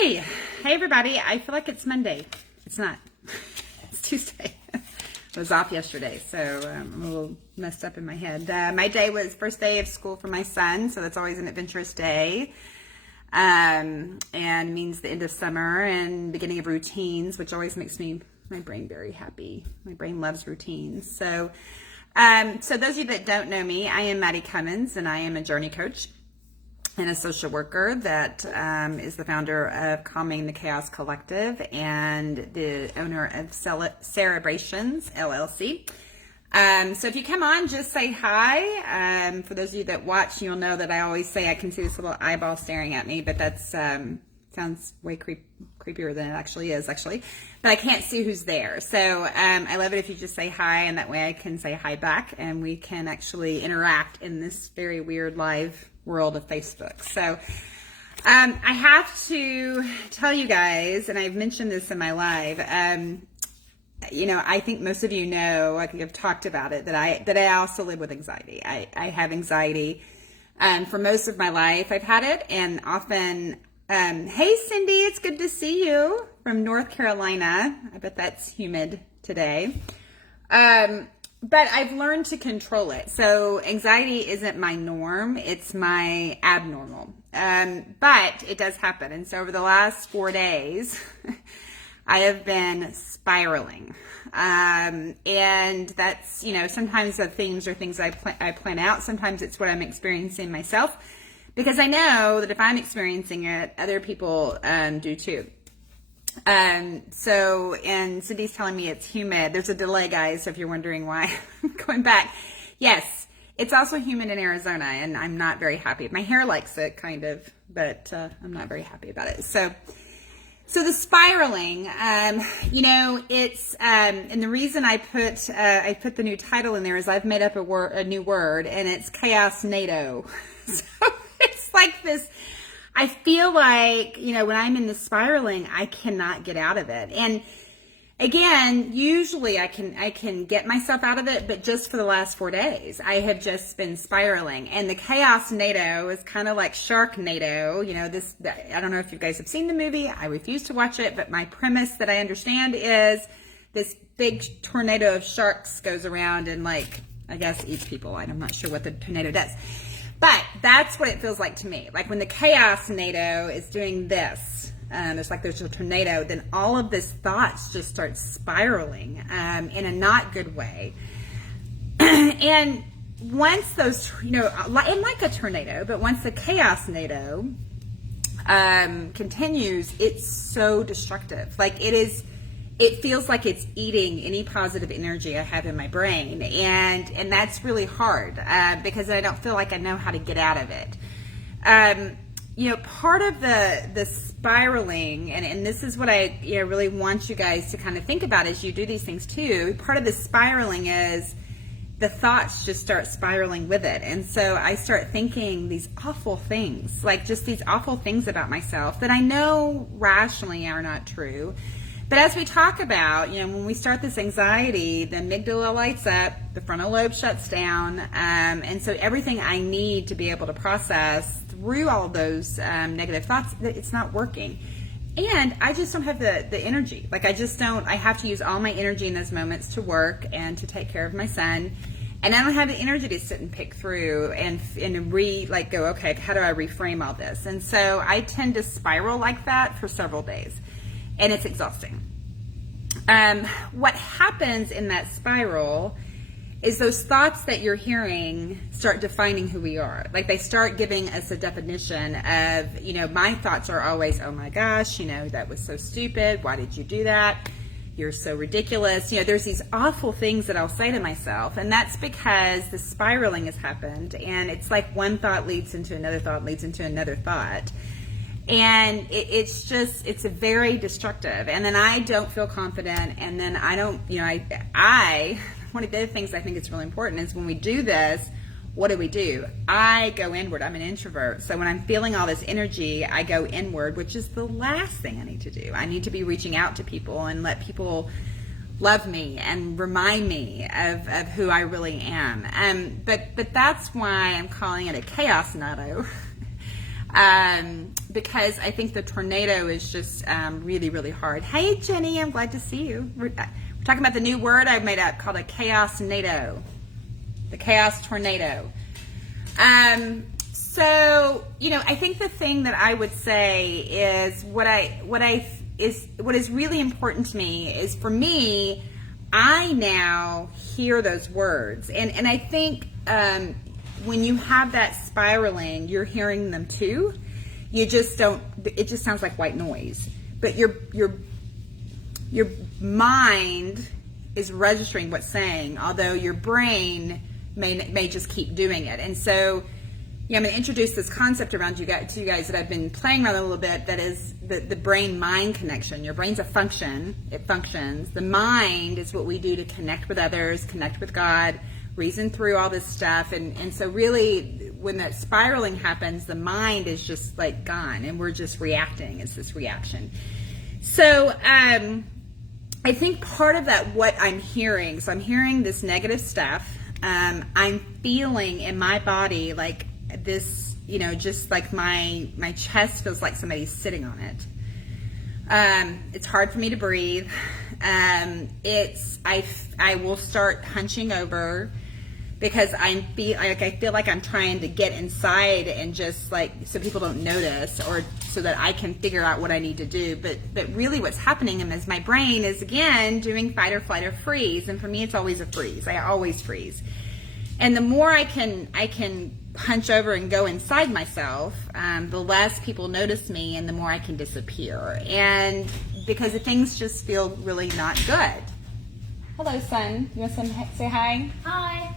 Hey everybody. I feel like it's Monday. It's not. It's Tuesday. I was off yesterday, so I'm a little messed up in my head. My day was first day of school for my son, so that's always an adventurous day. And means the end of summer and beginning of routines, which always makes my brain very happy. My brain loves routines. So those of you that don't know me, I am Maddie Cummins, and I am a journey coach and a social worker that is the founder of Calming the Chaos Collective and the owner of Celebrations, LLC. So if you come on, just say hi. For those of you that watch, you'll know that I always say I can see this little eyeball staring at me, but that's sounds way creepier than it actually is, But I can't see who's there. So I love it if you just say hi, and that way I can say hi back, and we can actually interact in this very weird live world of Facebook. So I have to tell you guys, and I've mentioned this in my live, I think most of you know, I think I've talked about it, that I also live with anxiety. I have anxiety. For most of my life, I've had it, and often, hey Cindy, it's good to see you from North Carolina. I bet that's humid today. But I've learned to control it. So anxiety isn't my norm, it's my abnormal. But it does happen. And so over the last 4 days, I have been spiraling. And that's, sometimes the things are things I plan out. Sometimes it's what I'm experiencing myself, because I know that if I'm experiencing it, other people do too. And Cindy's telling me it's humid. There's a delay, guys, so if you're wondering why I'm going back. Yes, it's also humid in Arizona, and I'm not very happy. My hair likes it, kind of, but I'm not very happy about it. So the spiraling, it's, and the reason I put the new title in there is I've made up a new word, and it's Chaosnado. So it's like this. I feel like, when I'm in the spiraling, I cannot get out of it. And again, usually I can get myself out of it, but just for the last 4 days, I have just been spiraling. And the Chaosnado is kind of like Sharknado. I don't know if you guys have seen the movie. I refuse to watch it, but my premise that I understand is this big tornado of sharks goes around and, I guess eats people. I'm not sure what the tornado does. But that's what it feels like to me. Like when the Chaosnado is doing this, there's a tornado, then all of these thoughts just start spiraling in a not good way. And once those, and like a tornado, but once the Chaosnado continues, it's so destructive. It feels like it's eating any positive energy I have in my brain. And that's really hard because I don't feel like I know how to get out of it. Part of the spiraling, and this is what I really want you guys to kind of think about as you do these things too. Part of the spiraling is the thoughts just start spiraling with it. And so I start thinking these awful things, just these awful things about myself that I know rationally are not true. But as we talk about, when we start this anxiety, the amygdala lights up, the frontal lobe shuts down, and so everything I need to be able to process through all of those negative thoughts, it's not working. And I just don't have the energy. I have to use all my energy in those moments to work and to take care of my son. And I don't have the energy to sit and pick through and go, okay, how do I reframe all this? And so I tend to spiral like that for several days. And it's exhausting. What happens in that spiral is those thoughts that you're hearing start defining who we are. They start giving us a definition of, my thoughts are always, oh my gosh, that was so stupid. Why did you do that? You're so ridiculous. There's these awful things that I'll say to myself. And that's because the spiraling has happened. And it's like one thought leads into another thought, leads into another thought. And it's very destructive. And then I don't feel confident. And then I don't, one of the other things I think is really important is when we do this, what do? I go inward. I'm an introvert. So when I'm feeling all this energy, I go inward, which is the last thing I need to do. I need to be reaching out to people and let people love me and remind me of who I really am. But that's why I'm calling it a Chaosnado. because I think the tornado is just really, really hard. Hey, Jenny, I'm glad to see you. We're talking about the new word I've made up called a Chaosnado. The Chaos Tornado. So, you know, I think the thing that I would say is what is really important to me is, for me, I now hear those words. And I think when you have that spiraling, you're hearing them too. You just don't, it just sounds like white noise. But your mind is registering what's saying, although your brain may just keep doing it. And so, yeah, I'm going to introduce this concept around to you guys that I've been playing around a little bit, that is the brain-mind connection. Your brain's a function. It functions. The mind is what we do to connect with others, connect with God, reason through all this stuff. And so really, when that spiraling happens, the mind is just like gone, and we're just reacting. It's this reaction. So I think part of that, what I'm hearing, so I'm hearing this negative stuff. I'm feeling in my body like this, you know, just like my chest feels like somebody's sitting on it. It's hard for me to breathe. I will start hunching over because I feel like I'm trying to get inside and just like, so people don't notice, or so that I can figure out what I need to do. But really what's happening is my brain is again doing fight or flight or freeze. And for me, it's always a freeze. I always freeze. And the more I can hunch over and go inside myself, the less people notice me and the more I can disappear. And because the things just feel really not good. Hello, son. You want to say hi? Hi.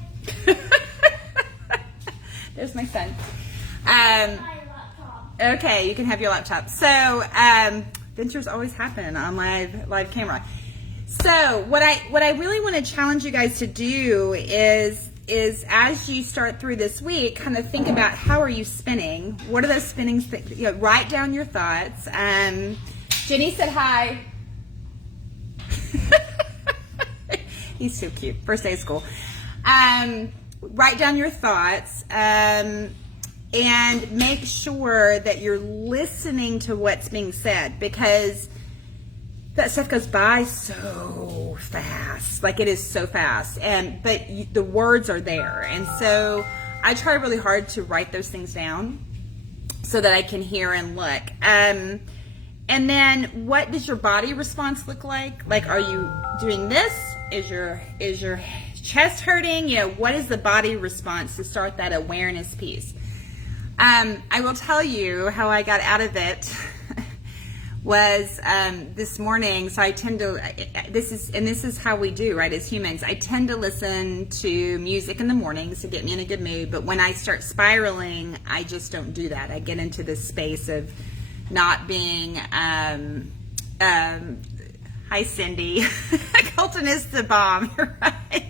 There's my son. My laptop. Okay, you can have your laptop. So, adventures always happen on live camera. So, what I really want to challenge you guys to do is as you start through this week, kind of think about, how are you spinning? What are those spinnings? Write down your thoughts. Jenny said hi. He's so cute. First day of school. Write down your thoughts and make sure that you're listening to what's being said, because that stuff goes by so fast. Like, it is so fast. But the words are there. And so I try really hard to write those things down so that I can hear and look. And then what does your body response look like? Like, are you doing this? Is your chest hurting? You know, what is the body response to start that awareness piece? I will tell you how I got out of it was this morning. So I tend to, this is how we do, right, as humans. I tend to listen to music in the mornings to get me in a good mood, but when I start spiraling, I just don't do that. I get into this space of not being, hi, Cindy. Colton is the bomb, right?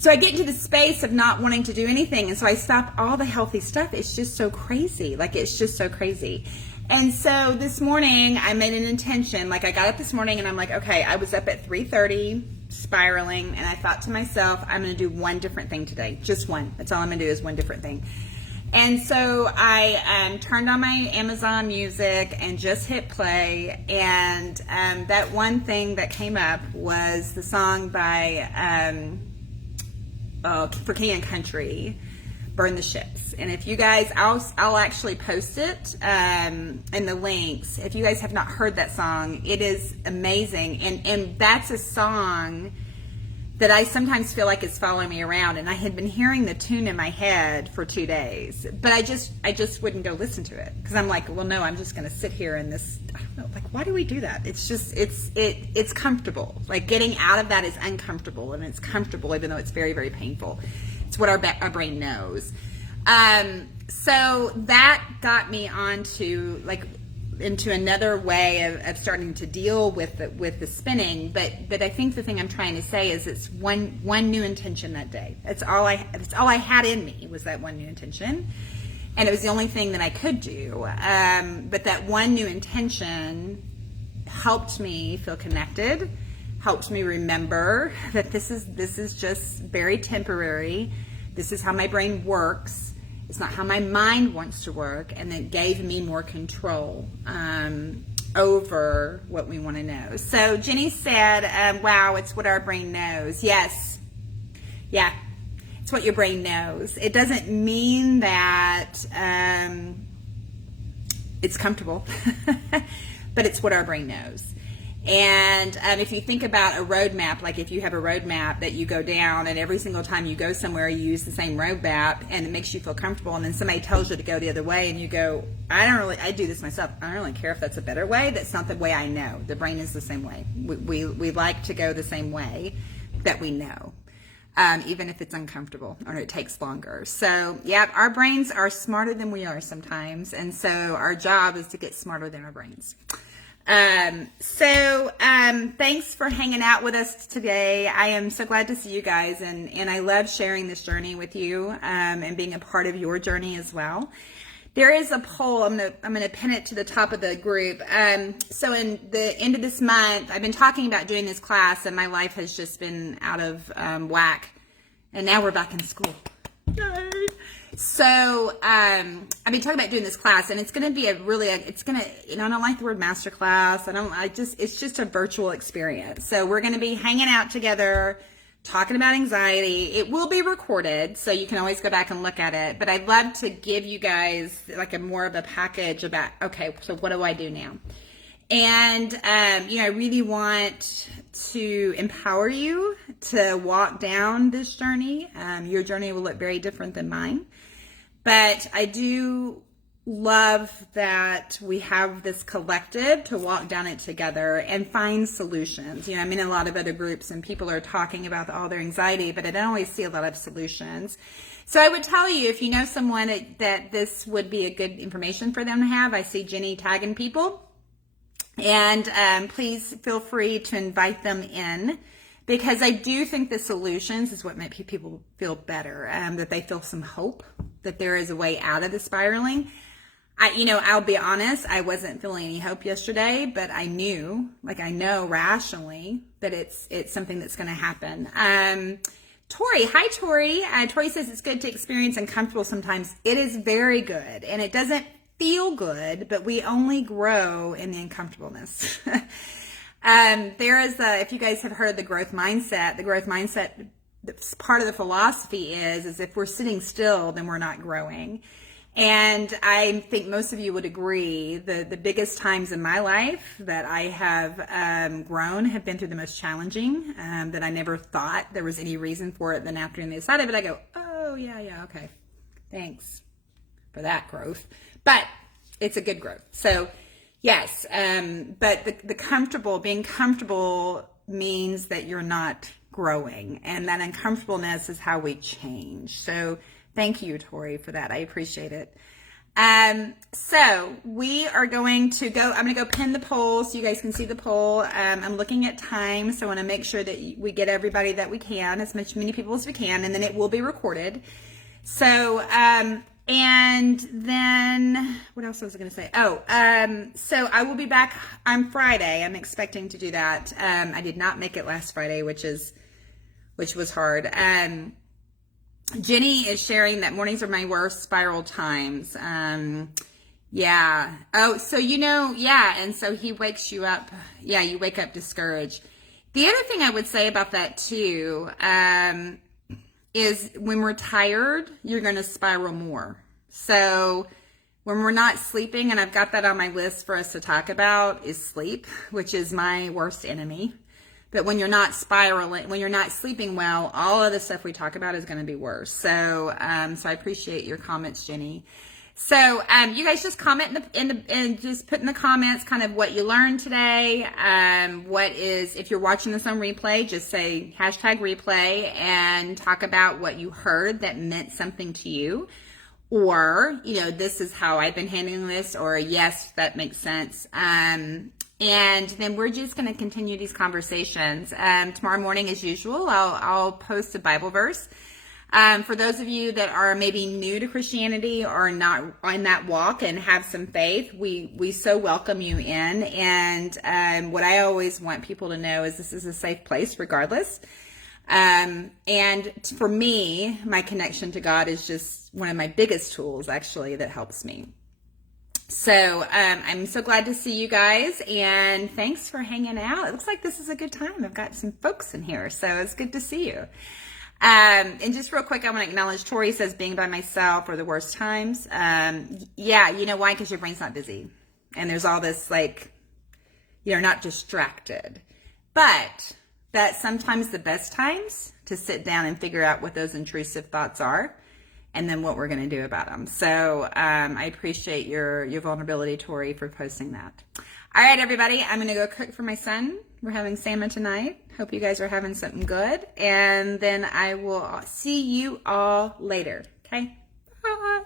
So I get into the space of not wanting to do anything, and so I stop all the healthy stuff. It's just so crazy. Like, it's just so crazy. And so this morning, I made an intention. Like, I got up this morning, and I'm like, okay, I was up at 3:30, spiraling, and I thought to myself, I'm going to do one different thing today. Just one. That's all I'm going to do is one different thing. And so I turned on my Amazon Music and just hit play, and that one thing that came up was the song by for Canadian Country, Burn the Ships. And if you guys, I'll actually post it in the links. If you guys have not heard that song, it is amazing. And that's a song that I sometimes feel like is following me around. And I had been hearing the tune in my head for 2 days, but I just wouldn't go listen to it, because I'm like, well, no, I'm just going to sit here in this. I don't know, like, why do we do that? It's just, it's comfortable. Like, getting out of that is uncomfortable, and it's comfortable even though it's very, very painful. It's what our brain knows. So that got me onto, like, into another way of starting to deal with the spinning. But I think the thing I'm trying to say is it's one new intention that day. That's all I had in me, was that one new intention, and it was the only thing that I could do. But that one new intention helped me feel connected, helped me remember that this is just very temporary. This is how my brain works. It's not how my mind wants to work, and it gave me more control over what we want to know. So Jenny said, wow, it's what our brain knows. Yes. Yeah. It's what your brain knows. It doesn't mean that it's comfortable, but it's what our brain knows. And if you think about a roadmap, like if you have a roadmap that you go down, and every single time you go somewhere, you use the same roadmap, and it makes you feel comfortable, and then somebody tells you to go the other way, and you go, I do this myself. I don't really care if that's a better way. That's not the way I know. The brain is the same way. We like to go the same way that we know. Even if it's uncomfortable or it takes longer. So, yeah, our brains are smarter than we are sometimes. And so our job is to get smarter than our brains. Thanks for hanging out with us today. I am so glad to see you guys. And I love sharing this journey with you and being a part of your journey as well. There is a poll. I'm gonna pin it to the top of the group. So in the end of this month, I've been talking about doing this class, and my life has just been out of whack. And now we're back in school. Yay! So I've been talking about doing this class, and it's gonna be I don't like the word master class. It's just a virtual experience. So we're gonna be hanging out together, talking about anxiety. It will be recorded, so you can always go back and look at it. But I'd love to give you guys like more of a package about, okay, so what do I do now? And, I really want to empower you to walk down this journey. Your journey will look very different than mine. But I do love that we have this collective to walk down it together and find solutions. I'm in a lot of other groups, and people are talking about all their anxiety, but I don't always see a lot of solutions. So I would tell you, if you know someone that this would be a good information for them to have. I see Jenny tagging people. And please feel free to invite them in, because I do think the solutions is what make people feel better, that they feel some hope, that there is a way out of the spiraling. I'll be honest, I wasn't feeling any hope yesterday, but I know rationally that it's something that's going to happen. Tori, hi Tori. Tori says it's good to experience uncomfortable sometimes. It is very good, and it doesn't feel good, but we only grow in the uncomfortableness. If you guys have heard of the growth mindset, part of the philosophy is if we're sitting still, then we're not growing. And I think most of you would agree the biggest times in my life that I have grown have been through the most challenging, that I never thought there was any reason for it. Then after on the side of it, I go, oh yeah, okay. Thanks for that growth. But it's a good growth. So yes, but being comfortable means that you're not growing, and that uncomfortableness is how we change. So thank you, Tori, for that. I appreciate it. So we are going to go, I'm going to go pin the poll so you guys can see the poll. I'm looking at time, so I want to make sure that we get everybody that we can, many people as we can, and then it will be recorded. So, and then what else was I going to say? So I will be back on Friday. I'm expecting to do that. I did not make it last Friday, which was hard. Jenny is sharing that mornings are my worst spiral times. Yeah. Oh, so yeah. And so he wakes you up. Yeah, you wake up discouraged. The other thing I would say about that too, is when we're tired, you're going to spiral more. So when we're not sleeping, and I've got that on my list for us to talk about, is sleep, which is my worst enemy. But when you're not spiraling, when you're not sleeping well, all of the stuff we talk about is going to be worse. So, so I appreciate your comments, Jenny. So, you guys just comment and just put in the comments kind of what you learned today. If you're watching this on replay, just say #replay and talk about what you heard that meant something to you. Or, this is how I've been handling this, or yes, that makes sense. And then we're just going to continue these conversations. Tomorrow morning, as usual, I'll post a Bible verse. For those of you that are maybe new to Christianity or not on that walk and have some faith, we so welcome you in. And what I always want people to know is this is a safe place regardless. And for me, my connection to God is just one of my biggest tools, actually, that helps me. So I'm so glad to see you guys, and thanks for hanging out. It looks like this is a good time. I've got some folks in here, so it's good to see you. And just real quick, I want to acknowledge Tori says being by myself are the worst times. Yeah, you know why? Because your brain's not busy. And there's all this, like, you're not distracted. But that's sometimes the best times to sit down and figure out what those intrusive thoughts are and then what we're going to do about them. So I appreciate your vulnerability, Tori, for posting that. All right, everybody, I'm going to go cook for my son. We're having salmon tonight. Hope you guys are having something good. And then I will see you all later. Okay? Bye.